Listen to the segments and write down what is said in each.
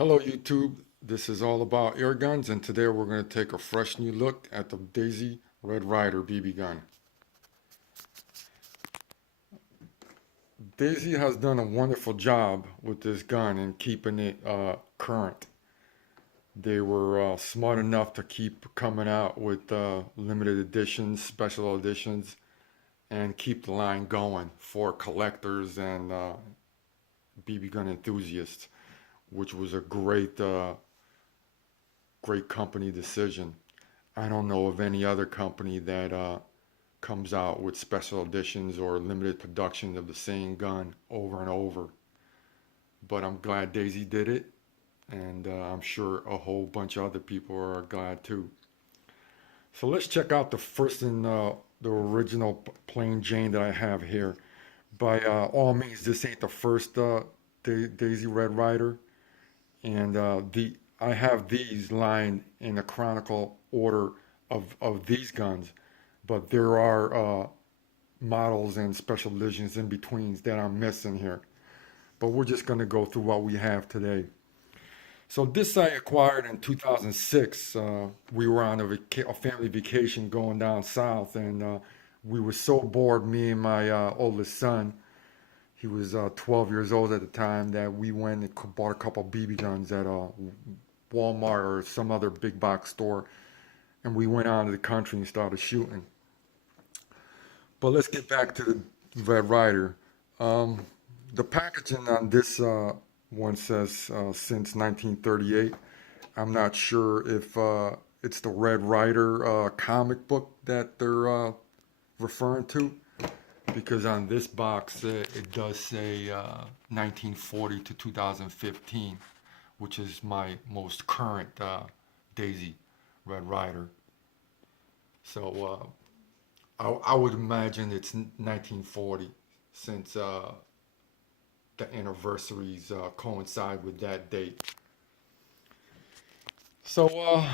Hello YouTube, this is all about air guns, and today we're going to take a fresh new look at the Daisy Red Ryder BB gun. Daisy has done a wonderful job with this gun and keeping it current. They were smart enough to keep coming out with limited editions, special editions, and keep the line going for collectors and BB gun enthusiasts, which was a great company decision. I don't know of any other company that comes out with special editions or limited productions of the same gun over and over. But I'm glad Daisy did it, and I'm sure a whole bunch of other people are glad too. So let's check out the first and the original plain Jane that I have here. By all means, this ain't the first Daisy Red Ryder, and the I have these lined in the chronicle order of these guns, but there are models and special editions in betweens that I'm missing here. But we're just going to go through what we have today. So this I acquired in 2006. We were on a family vacation going down south, and we were so bored, me and my oldest son. He was 12 years old at the time, that we went and bought a couple BB guns at Walmart or some other big box store, and we went out into the country and started shooting. But let's get back to the Red Ryder. The packaging on this one says since 1938. I'm not sure if it's the Red Ryder comic book that they're referring to, because on this box it does say 1940 to 2015, which is my most current Daisy Red Ryder. So I would imagine it's 1940, since the anniversaries coincide with that date. So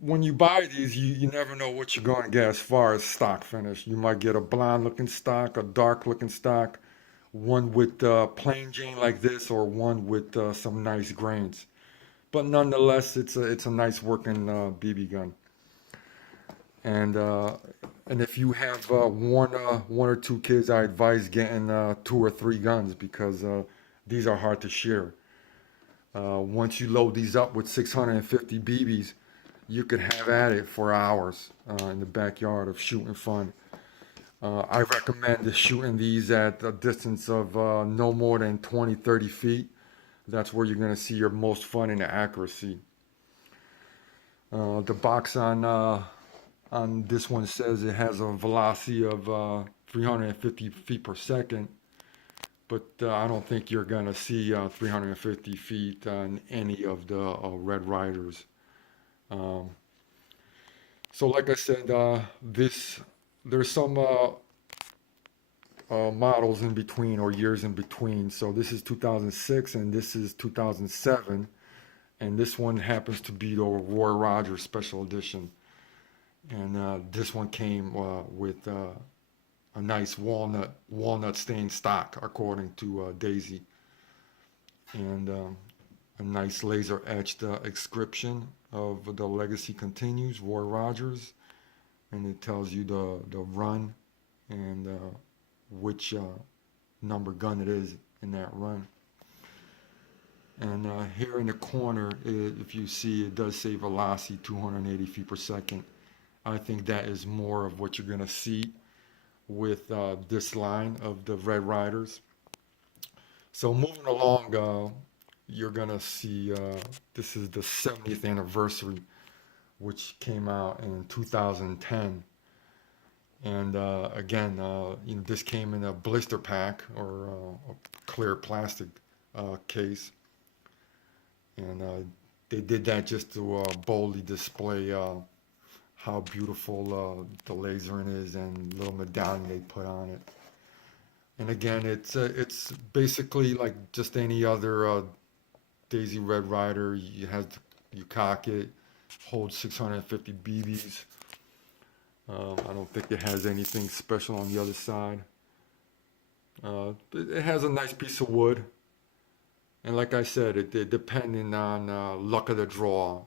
when you buy these, you never know what you're going to get as far as stock finish. You might get a blonde looking stock, a dark looking stock, one with plain Jane like this, or one with some nice grains. But nonetheless, it's a nice working BB gun. And and if you have one or two kids, I advise getting two or three guns, because these are hard to share. Once you load these up with 650 BBs, you could have at it for hours in the backyard of shooting fun. I recommend shooting these at a distance of no more than 20, 30 feet. That's where you're going to see your most fun in the accuracy. The box on this one says it has a velocity of 350 feet per second, but I don't think you're going to see 350 feet on any of the Red Riders. Um, so like I said, there's some models in between, or years in between. So this is 2006 and this is 2007, and this one happens to be the Roy Rogers Special Edition. And this one came with a nice walnut stained stock, according to Daisy, and a nice laser etched inscription of "The Legacy Continues, Roy Rogers," and it tells you the run and which number gun it is in that run. And here in the corner, if you see, it does say velocity 280 feet per second. I think that is more of what you're going to see with this line of the Red Riders. So moving along, you're going to see this is the 70th anniversary, which came out in 2010. And again, this came in a blister pack, or a clear plastic case. And they did that just to boldly display how beautiful the lasering is, and little medallion they put on it. And again, it's basically like just any other Daisy Red Ryder. You cock it, holds 650 BBs. I don't think it has anything special on the other side. It has a nice piece of wood, And like I said, it depending on luck of the draw.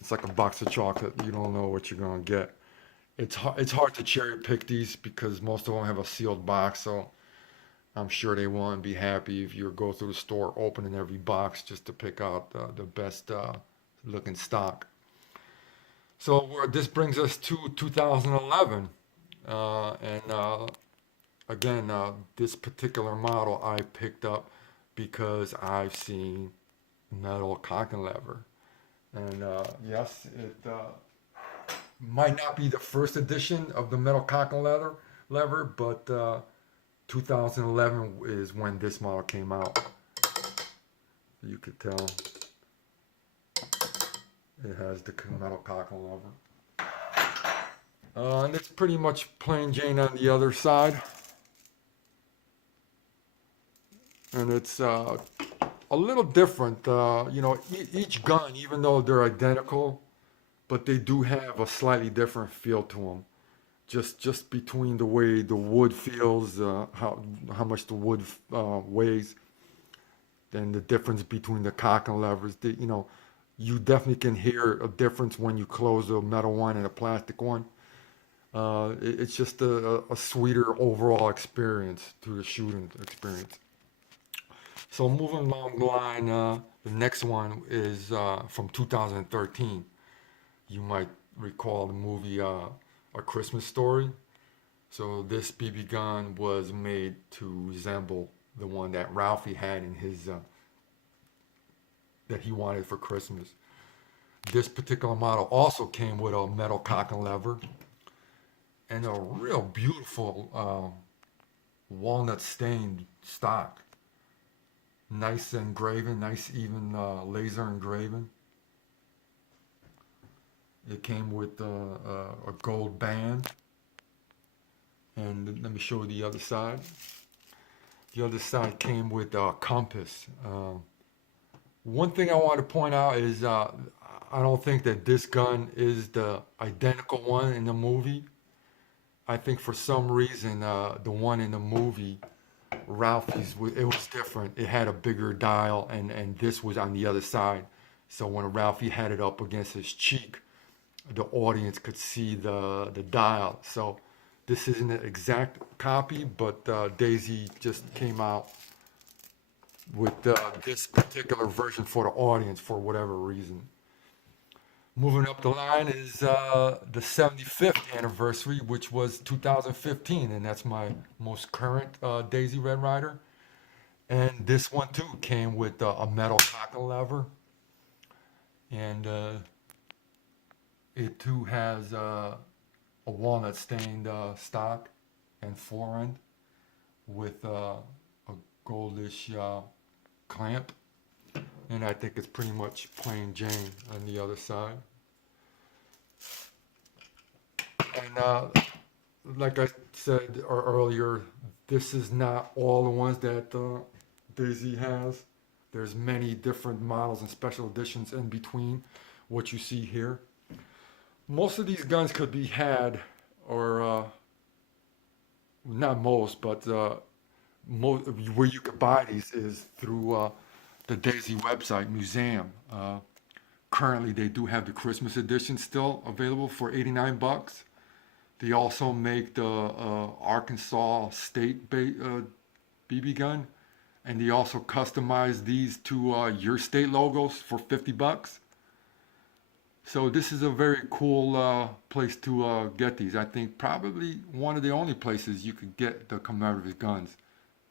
It's like a box of chocolate. You don't know what you're gonna get. It's hard to cherry pick these because most of them have a sealed box. So I'm sure they won't be happy if you go through the store opening every box just to pick out the best looking stock. So this brings us to 2011, and again, this particular model I picked up because I've seen metal cock and lever, and yes, it might not be the first edition of the metal cock and lever, but 2011 is when this model came out. You could tell it has the metal cock and lever. And it's pretty much plain Jane on the other side. And it's a little different. Each gun, even though they're identical, but they do have a slightly different feel to them. Just between the way the wood feels, how much the wood weighs, and the difference between the cock and levers. You definitely can hear a difference when you close a metal one and a plastic one. It's just a sweeter overall experience to the shooting experience. So moving along the line, the next one is from 2013. You might recall the movie A Christmas Story. So this BB gun was made to resemble the one that Ralphie had in his that he wanted for Christmas. This particular model also came with a metal cock and lever and a real beautiful walnut stained stock. Nice engraving, nice even laser engraving. It came with a gold band. And let me show you the other side. The other side came with a compass. One thing I want to point out is I don't think that this gun is the identical one in the movie. I think for some reason the one in the movie, Ralphie's, it was different. It had a bigger dial, and this was on the other side. So when Ralphie had it up against his cheek, the audience could see the dial. So this isn't an exact copy, but Daisy just came out with this particular version for the audience for whatever reason. Moving up the line is the 75th anniversary, which was 2015, and that's my most current Daisy Red Ryder. And this one too came with a metal cock and lever, and it too has a walnut stained stock and forend with a goldish clamp. And I think it's pretty much plain Jane on the other side. And like I said earlier, this is not all the ones that Daisy has. There's many different models and special editions in between what you see here. Most of these guns could be had, or not most, but where you could buy these is through the Daisy website museum. Currently, they do have the Christmas edition still available for 89 bucks. They also make the Arkansas State BB gun, and they also customize these to your state logos for 50 bucks. So this is a very cool place to get these. I think probably one of the only places you could get the commemorative guns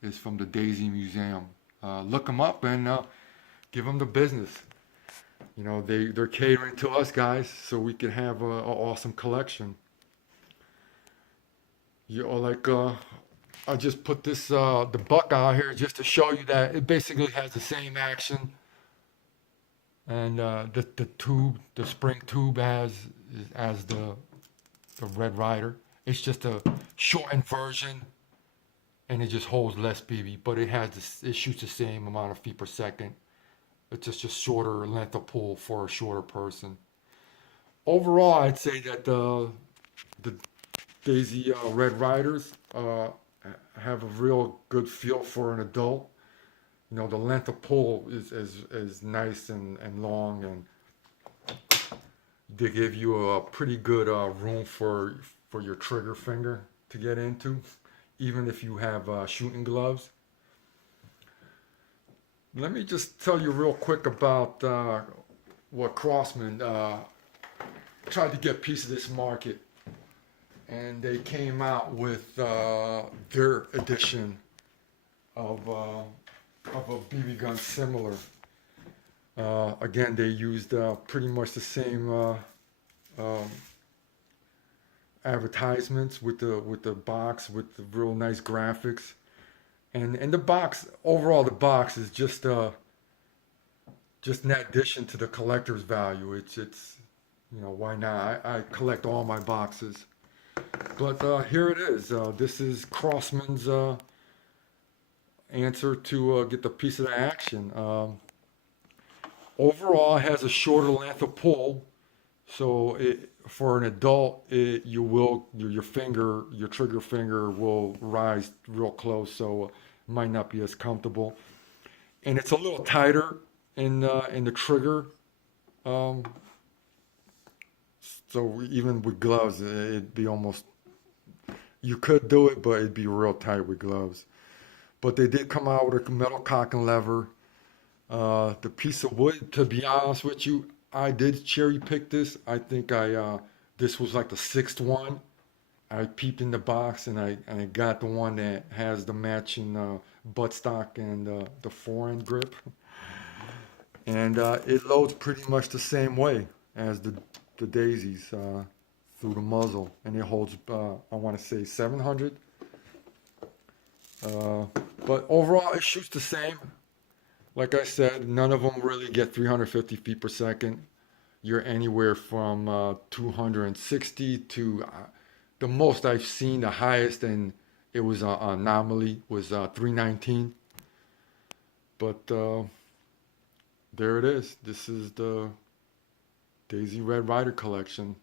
is from the Daisy Museum. Look them up and give them the business. They're catering to us guys so we can have an awesome collection. I just put this the buck out here just to show you that it basically has the same action, and the spring tube as the Red Ryder. It's just a shortened version, and it just holds less BB, but it shoots the same amount of feet per second. It's just a shorter length of pull for a shorter person. Overall, I'd say that the Daisy Red Riders have a real good feel for an adult. You know, the length of pull is nice and long, and they give you a pretty good room for your trigger finger to get into, even if you have shooting gloves. Let me just tell you real quick about what Crossman tried to get a piece of this market, and they came out with their edition of a BB gun similar. Again, they used pretty much the same um, advertisements with the box with the real nice graphics, and the box overall the box is just in addition to the collector's value. It's you know, why not? I collect all my boxes, but here it is. This is Crossman's answer to get the piece of the action. Overall, it has a shorter length of pull, so for an adult, you will your finger, your trigger finger will rise real close, so it might not be as comfortable. And it's a little tighter in the trigger, um, so even with gloves, it'd be almost you could do it, but it'd be real tight with gloves. But they did come out with a metal cock and lever. The piece of wood, to be honest with you, I did cherry pick this. I think this was like the sixth one. I peeped in the box and I got the one that has the matching buttstock and the forend grip. And it loads pretty much the same way as the daisies through the muzzle. And it holds, I want to say 700. But overall, it shoots the same. Like I said, none of them really get 350 feet per second. You're anywhere from 260 to the most I've seen, the highest, and it was an anomaly, was 319. But there it is. This is the Daisy Red Ryder collection.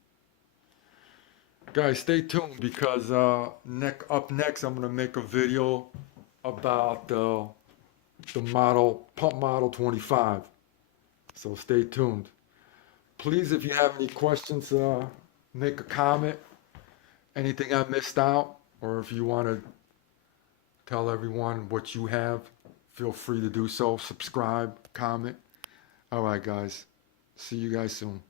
Guys, stay tuned because up next I'm going to make a video about the model, pump model 25. So stay tuned. Please, if you have any questions, make a comment. Anything I missed out, or if you want to tell everyone what you have, feel free to do so. Subscribe, comment. All right, guys. See you guys soon.